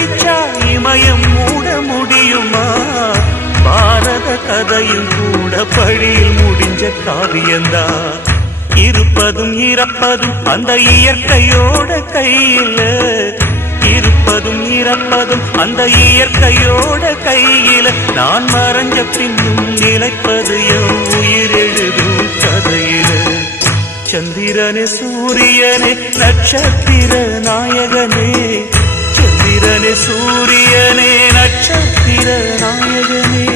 நினைச்சா இமயம் மூட முடியுமா? பாரத கதையும் கூட பழியில் முடிஞ்ச காவியந்தா. இருப்பதும் இறப்பதும் அந்த இயற்கையோட கையில். இருப்பதும் இறப்பதும் அந்த இயற்கையோட கையில். நான் மறைஞ்ச பின்னும் நிலைப்பது என் உயிர் எழுதும் கதையில். சந்திரனே சூரியனே நட்சத்திர நாய சந்திரனே சூரியனே நட்சத்திர நாயகனே